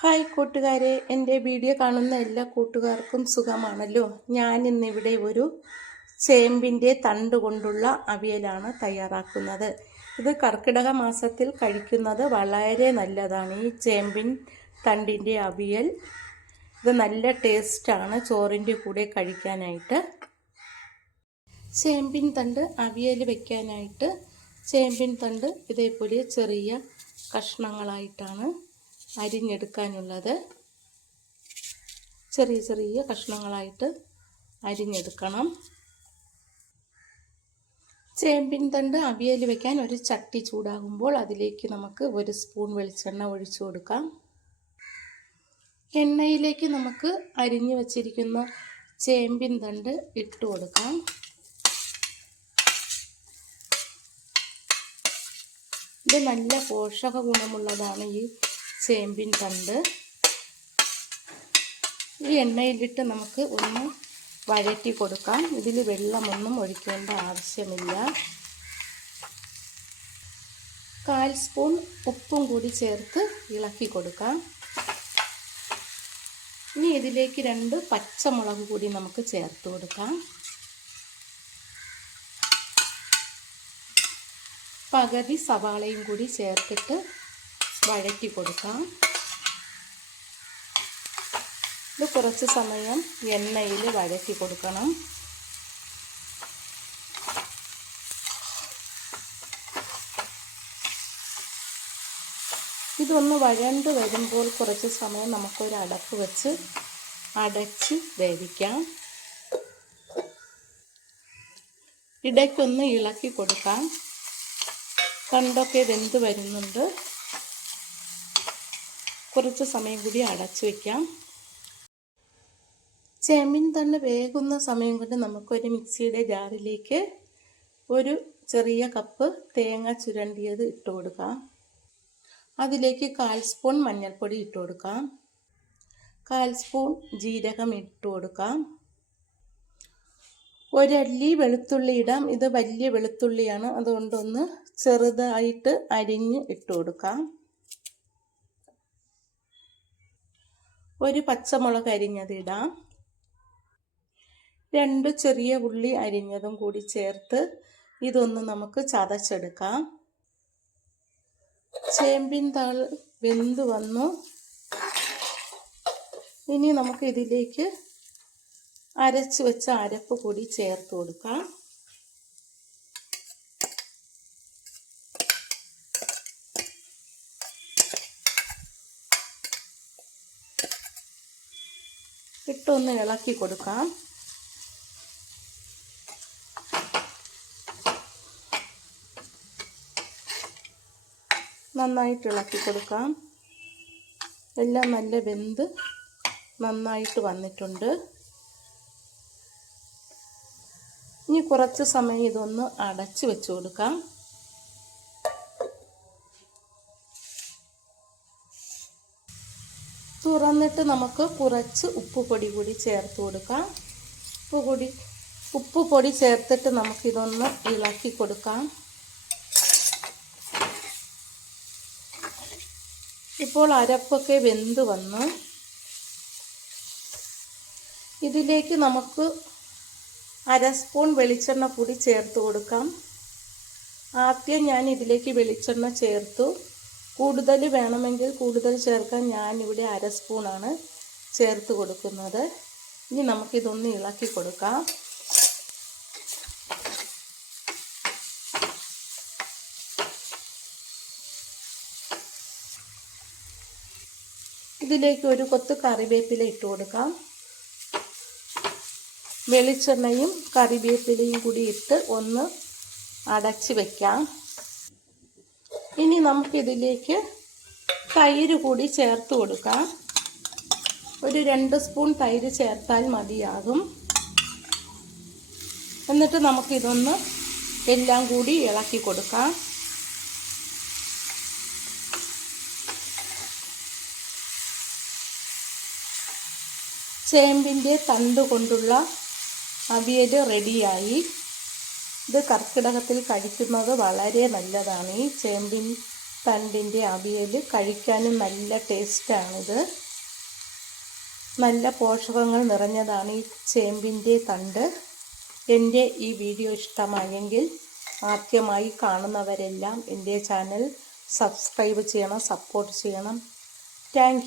Hi കൂട്ടുകാരെ എന്റെ video കാണുന്ന എല്ലാ കൂട്ടുകാർക്കും സുഖമാണല്ലോ? ഞാൻ ഇന്നിവിടെ ഒരു ചേമ്പിന്റെ തണ്ട് കൊണ്ടുള്ള അവിയലാണ് തയ്യാറാക്കുന്നത്. ഇത് കർക്കിടക മാസത്തിൽ കഴിക്കുന്നത് വളരെ നല്ലതാണ്. ഈ ചേമ്പിൻ തണ്ടിന്റെ അവിയൽ ഇത് നല്ല ടേസ്റ്റാണ് ചോറിന്റെ കൂടെ കഴിക്കാനായിട്ട്. ചേമ്പിൻ തണ്ട് അവിയൽ വെക്കാനായിട്ട് ചേമ്പിൻ തണ്ട് ഇതേപോലെ ചെറിയ കഷ്ണങ്ങളായിട്ടാണ് അരിഞ്ഞെടുക്കാനുള്ളത്. ചെറിയ ചെറിയ കഷ്ണങ്ങളായിട്ട് അരിഞ്ഞെടുക്കണം. ചേമ്പിൻ തണ്ട് അവിയൽ വയ്ക്കാൻ ഒരു ചട്ടി ചൂടാകുമ്പോൾ അതിലേക്ക് നമുക്ക് ഒരു സ്പൂൺ വെളിച്ചെണ്ണ ഒഴിച്ചു കൊടുക്കാം. എണ്ണയിലേക്ക് നമുക്ക് അരിഞ്ഞു വച്ചിരിക്കുന്ന ചേമ്പിൻ തണ്ട് ഇട്ട് കൊടുക്കാം. ഇത് നല്ല പോഷക ഗുണമുള്ളതാണ് ഈ ചേമ്പിൻ തണ്ട്. ഈ എണ്ണയിലിട്ട് നമുക്ക് ഒന്ന് വഴറ്റി കൊടുക്കാം. ഇതിൽ വെള്ളമൊന്നും ഒഴിക്കേണ്ട ആവശ്യമില്ല. കാൽ സ്പൂൺ ഉപ്പും കൂടി ചേർത്ത് ഇളക്കി കൊടുക്കാം. ഇനി ഇതിലേക്ക് രണ്ട് പച്ചമുളക് കൂടി നമുക്ക് ചേർത്ത് കൊടുക്കാം. പകുതി സവാളയും കൂടി ചേർത്തിട്ട് വഴറ്റി കൊടുക്കാം. ഇത് കുറച്ച് സമയം എണ്ണയിൽ വഴറ്റി കൊടുക്കണം. ഇതൊന്ന് വഴണ്ട് വരുമ്പോൾ കുറച്ച് സമയം നമുക്കൊരു അടപ്പ് വെച്ച് അടച്ച് വേവിക്കാം. ഇടയ്ക്കൊന്ന് ഇളക്കി കൊടുക്കാം. കണ്ടൊക്കെ വെന്ത് വരുന്നുണ്ട്. കുറച്ച് സമയം കൂടി അടച്ചു വയ്ക്കാം ചെമ്മീൻ തണ്ട് വേകുന്ന സമയം കൊണ്ട് നമുക്കൊരു മിക്സിയുടെ ജാറിലേക്ക് ഒരു ചെറിയ കപ്പ് തേങ്ങ ചുരണ്ടിയത് ഇട്ട് കൊടുക്കാം. അതിലേക്ക് കാൽ സ്പൂൺ മഞ്ഞൾപ്പൊടി ഇട്ട് കൊടുക്കാം. കാൽ സ്പൂൺ ജീരകം ഇട്ട് കൊടുക്കാം. ഒരല്ലി വെളുത്തുള്ളി ഇടാം. ഇത് വലിയ വെളുത്തുള്ളിയാണ്. അതുകൊണ്ടൊന്ന് ചെറുതായിട്ട് അരിഞ്ഞ് ഇട്ട് കൊടുക്കാം. ഒരു പച്ചമുളക് അരിഞ്ഞത് ഇടാം. രണ്ട് ചെറിയ ഉള്ളി അരിഞ്ഞതും കൂടി ചേർത്ത് ഇതൊന്ന് നമുക്ക് ചതച്ചെടുക്കാം. ചേമ്പിൻ താൾ വെന്ത് വന്നു. ഇനി നമുക്ക് ഇതിലേക്ക് അരച്ചു വെച്ച അരപ്പ് കൂടി ചേർത്ത് കൊടുക്കാം. ഇട്ടൊന്ന് ഇളക്കി കൊടുക്കാം. നന്നായിട്ട് ഇളക്കി കൊടുക്കാം. എല്ലാം നല്ല വെന്ത് നന്നായിട്ട് വന്നിട്ടുണ്ട്. ഇനി കുറച്ച് സമയം ഇതൊന്ന് അടച്ച് വെച്ച് കൊടുക്കാം. തുറന്നിട്ട് നമുക്ക് കുറച്ച് ഉപ്പ് പൊടി കൂടി ചേർത്ത് കൊടുക്കാം. ഉപ്പ് പൊടി ഉപ്പ് പൊടി ചേർത്തിട്ട് നമുക്കിതൊന്ന് ഇളക്കി കൊടുക്കാം. ഇപ്പോൾ അരപ്പൊക്കെ വെന്ത് വന്നു. ഇതിലേക്ക് നമുക്ക് അര സ്പൂൺ വെളിച്ചെണ്ണ കൂടി ചേർത്ത് കൊടുക്കാം. ആദ്യം ഞാൻ ഇതിലേക്ക് വെളിച്ചെണ്ണ ചേർത്തു. കൂടുതൽ വേണമെങ്കിൽ കൂടുതൽ ചേർക്കാൻ ഇവിടെ അര സ്പൂണാണ് ചേർത്ത് കൊടുക്കുന്നത്. ഇനി നമുക്കിതൊന്ന് ഇളക്കി കൊടുക്കാം. ഇതിലേക്ക് ഒരു കൊത്ത് കറിവേപ്പില ഇട്ട് കൊടുക്കാം. വെളിച്ചെണ്ണയും കറിവേപ്പിലയും കൂടി ഇട്ട് ഒന്ന് അടച്ച് വയ്ക്കാം ഇനി നമുക്കിതിലേക്ക് തൈര് കൂടി ചേർത്ത് കൊടുക്കാം. ഒരു രണ്ട് സ്പൂൺ തൈര് ചേർത്താൽ മതിയാകും. എന്നിട്ട് നമുക്കിതൊന്ന് എല്ലാം കൂടി ഇളക്കി കൊടുക്കാം. ചേമ്പിന്റെ തണ്ട് കൊണ്ടുള്ള അവിയൽ റെഡിയായി ഇത് കർക്കിടകത്തിൽ കഴിക്കുന്നത് വളരെ നല്ലതാണ്. ഈ ചേമ്പിൻ തണ്ടിന്റെ അവിയൽ കഴിക്കാനും നല്ല ടേസ്റ്റാണിത്. നല്ല പോഷകങ്ങൾ നിറഞ്ഞതാണ് ഈ ചേമ്പിന്റെ തണ്ട്. എന്റെ ഈ വീഡിയോ ഇഷ്ടമായെങ്കിൽ ആദ്യമായി കാണുന്നവരെല്ലാം എന്റെ ചാനൽ സബ്സ്ക്രൈബ് ചെയ്യണം സപ്പോർട്ട് ചെയ്യണം. താങ്ക്